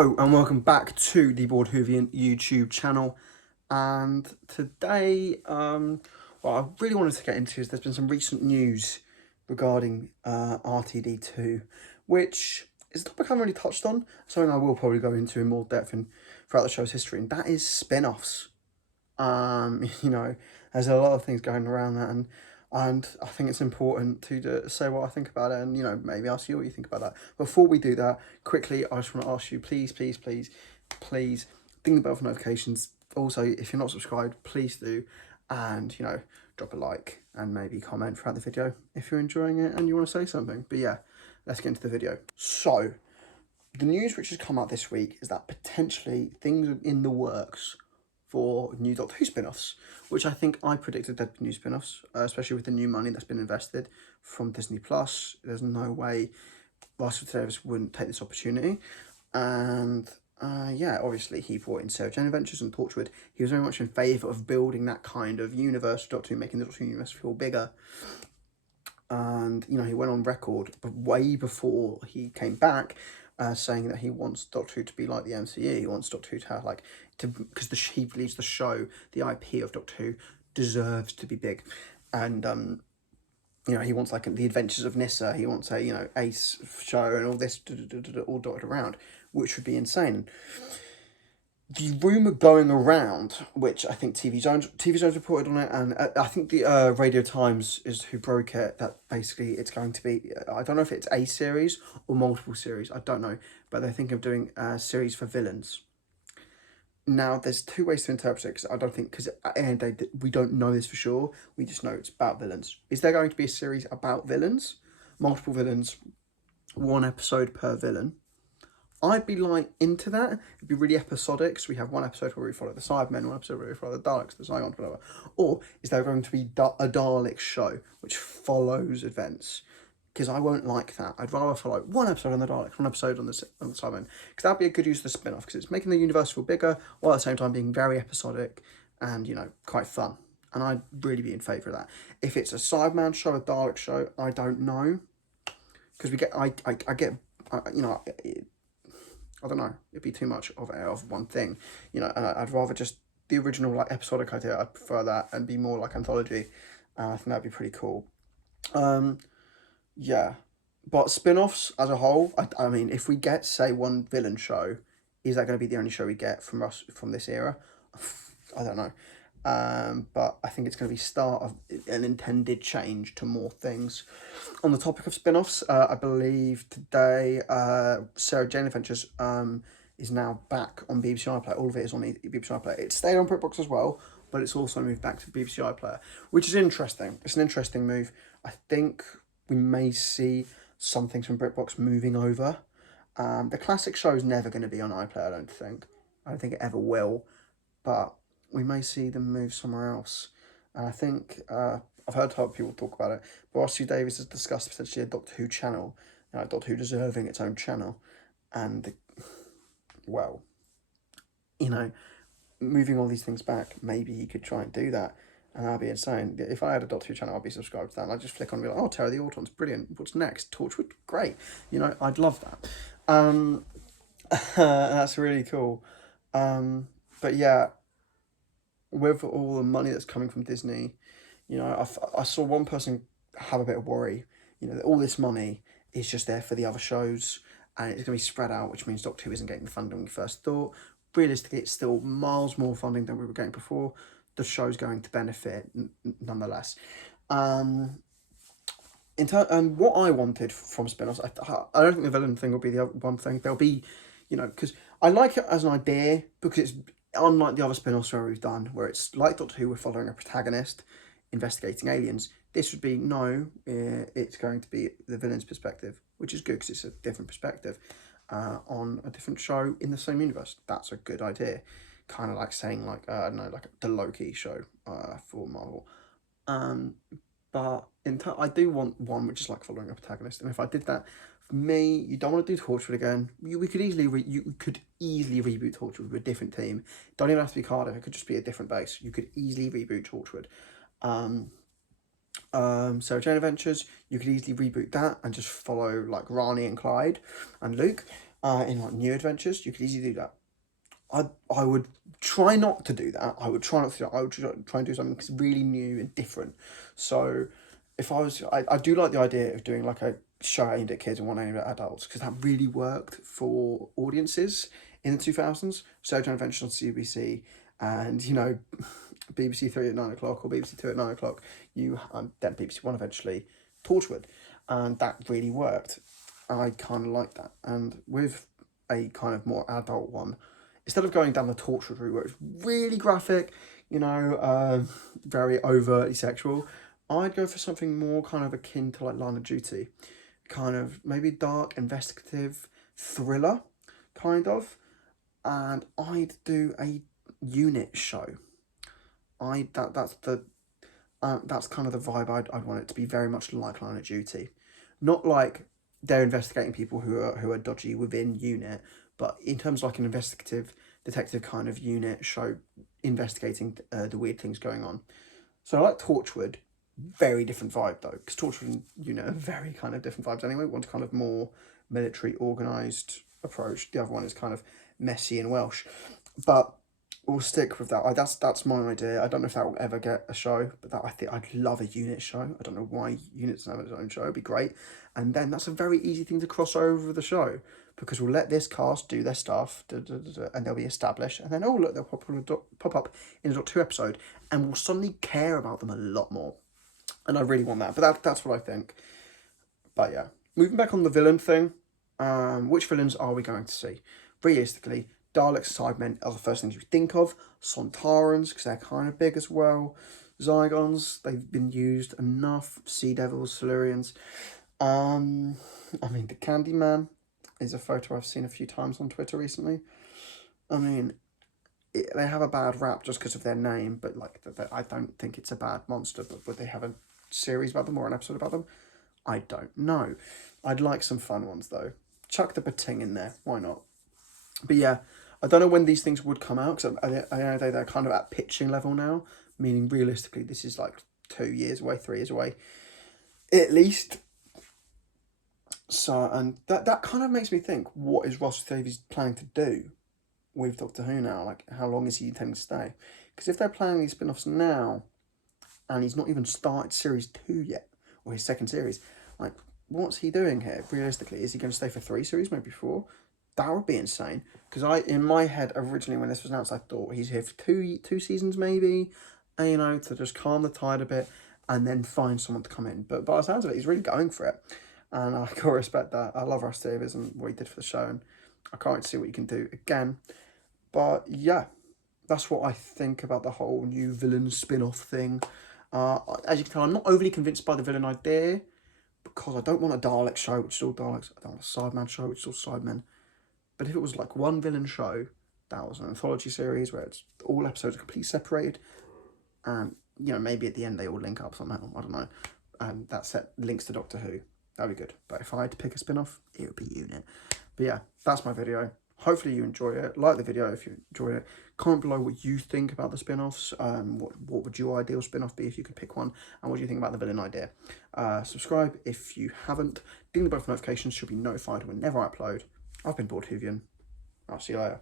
Hello and welcome back to the Board Hoovian YouTube channel. And today, what I really wanted to get into is there's been some recent news regarding RTD2, which is a topic I haven't really touched on, something I will probably go into in more depth throughout the show's history, and that is spin-offs. There's a lot of things going around that, and I think it's important to say what I think about it, and maybe ask you what you think about that. Before we do that, quickly, I just want to ask you, please ding the bell for notifications. Also, if you're not subscribed, please do, and drop a like and maybe comment throughout the video if you're enjoying it and you want to say something. But yeah, let's get into the video. So the news which has come out this week is that potentially things are in the works for new Doctor Who spin-offs, which I think I predicted there'd be new spin-offs, especially with the new money that's been invested from Disney+. There's no way Russell Davies wouldn't take this opportunity. And yeah, obviously he brought in Sarah Jane Adventures and Torchwood. He was very much in favour of building that kind of universe, Doctor Who, making the Doctor Who universe feel bigger. And, he went on record way before he came back, saying that he wants Doctor Who to be like the MCU. He wants Doctor Who to have, because he believes the show, the IP of Doctor Who, deserves to be big. And, he wants, the Adventures of Nyssa. He wants a, Ace show and all this, all dotted around, which would be insane. The rumour going around, which I think TV Zone's reported on it, and I think the Radio Times is who broke it, that basically it's going to be, I don't know if it's a series or multiple series, I don't know, but they're thinking of doing a series for villains. Now, there's two ways to interpret it, because I don't think, because at the end of the day, we don't know this for sure, we just know it's about villains. Is there going to be a series about villains? Multiple villains, one episode per villain? I'd be into that. It'd be really episodic. So we have one episode where we follow the Cybermen, one episode where we follow the Daleks, the Zygons, whatever. Or is there going to be a Dalek show which follows events? Because I won't like that. I'd rather follow one episode on the Daleks, one episode on the Cybermen. Because that'd be a good use of the spin-off. Because it's making the universe feel bigger, while at the same time being very episodic and, quite fun. And I'd really be in favour of that. If it's a Cyberman show, a Dalek show, I don't know. Because I don't know, it'd be too much of one thing, and I'd rather just the original episodic idea. I'd prefer that and be more like anthology. I think that'd be pretty cool. Yeah, but spin-offs as a whole, I mean, if we get, say, one villain show, is that going to be the only show we get from this era? I don't know. But I think it's going to be start of an intended change to more things. On the topic of spin-offs, I believe today Sarah Jane Adventures is now back on BBC iPlayer. All of it is on BBC iPlayer. It stayed on BritBox as well, but it's also moved back to BBC iPlayer, which is interesting. It's an interesting move. I think we may see some things from BritBox moving over. The classic show is never going to be on iPlayer, I don't think. I don't think it ever will, but we may see them move somewhere else. And I think, I've heard other people talk about it, but Russell Davies has discussed potentially a Doctor Who channel, Doctor Who deserving its own channel. And, well, moving all these things back, maybe he could try and do that. And that'd be insane. If I had a Doctor Who channel, I'd be subscribed to that. And I'd just flick on and be like, oh, Terror of the Autons, brilliant. What's next? Torchwood? Great. I'd love that. That's really cool. But yeah, with all the money that's coming from Disney, I saw one person have a bit of worry, that all this money is just there for the other shows and it's going to be spread out, which means Doctor Who isn't getting the funding we first thought. Realistically, it's still miles more funding than we were getting before. The show's going to benefit nonetheless. And what I wanted from spin-offs, I don't think the villain thing will be the other one thing. There'll be, because I like it as an idea, because it's unlike the other spin-offs where we've done, where it's like Doctor Who, we're following a protagonist investigating aliens. This would be, it's going to be the villain's perspective, which is good because it's a different perspective on a different show in the same universe. That's a good idea. Kind of like saying, I don't know, like the Loki show for Marvel. But I do want one which is like following a protagonist. And if I did that, for me, you don't want to do Torchwood again. You could easily reboot Torchwood with a different team. Don't even have to be Cardiff. It could just be a different base. You could easily reboot Torchwood. Sarah Jane Adventures, you could easily reboot that and just follow Rani and Clyde and Luke. in like New Adventures, you could easily do that. I would try not to do that. I would try not to. I would try and do something really new and different. So, if I do like the idea of doing like a show aimed at kids and one aimed at adults, because that really worked for audiences in the 2000s. Sojourn Adventures on CBC, and BBC Three at 9 o'clock or BBC Two at 9 o'clock. Then BBC One eventually, Torchwood, and that really worked. I kind of like that, and with a kind of more adult one, instead of going down the Torchwood route where it's really graphic, very overtly sexual, I'd go for something more kind of akin to like Line of Duty, kind of maybe dark, investigative, thriller, kind of, and I'd do a unit show. That's kind of the vibe I'd want it to be, very much like Line of Duty, not like they're investigating people who are dodgy within unit, but in terms of like an investigative detective kind of unit show, investigating the weird things going on. So I like Torchwood, very different vibe though, because Torchwood and unit are very kind of different vibes anyway. One's kind of more military organised approach, the other one is kind of messy and Welsh, but we'll stick with that. That's my idea. I don't know if that will ever get a show, but I think I'd love a unit show. I don't know why unit doesn't have its own show. It'd be great. And then that's a very easy thing to cross over with the show, because we'll let this cast do their stuff, and they'll be established. And then, oh look, they'll pop up in a Doctor Who episode, and we'll suddenly care about them a lot more. And I really want that. But that's what I think. But yeah, moving back on the villain thing, which villains are we going to see? Realistically, Daleks, Cybermen are the first things you think of. Sontarans, because they're kind of big as well. Zygons, they've been used enough. Sea Devils, Silurians. The Candyman is a photo I've seen a few times on Twitter recently. They have a bad rap just because of their name, but like I don't think it's a bad monster. But would they have a series about them or an episode about them? I don't know. I'd like some fun ones though. Chuck the Bating in there. Why not? But yeah, I don't know when these things would come out, because I know they're kind of at pitching level now, meaning realistically this is like 2 years away, 3 years away, at least. So, and that kind of makes me think, what is Ross Davies planning to do with Doctor Who now? Like, how long is he intending to stay? Because if they're planning these spin-offs now, and he's not even started series 2 yet, or his second series, like, what's he doing here? Realistically, is he going to stay for 3 series, maybe 4? That would be insane. Because in my head, originally, when this was announced, I thought he's here for two seasons, maybe, and, to just calm the tide a bit, and then find someone to come in. But by the sounds of it, he's really going for it. And I can't respect that. I love Russ Davies and what he did for the show, and I can't wait to see what he can do again. But yeah, that's what I think about the whole new villain spin-off thing. As you can tell, I'm not overly convinced by the villain idea, because I don't want a Dalek show, which is all Daleks. I don't want a Cyberman show, which is all Cybermen. But if it was like one villain show, that was an anthology series where it's all episodes are completely separated, and maybe at the end they all link up somehow, I don't know, and that set links to Doctor Who, that'd be good. But if I had to pick a spin-off, it would be Unit. But yeah, that's my video. Hopefully you enjoy it. Like the video if you enjoyed it. Comment below what you think about the spin-offs. What would your ideal spin-off be if you could pick one? And what do you think about the villain idea? Subscribe if you haven't. Ding the bell for notifications, so you'll be notified whenever I upload. I've been Bored Whovian. I'll see you later.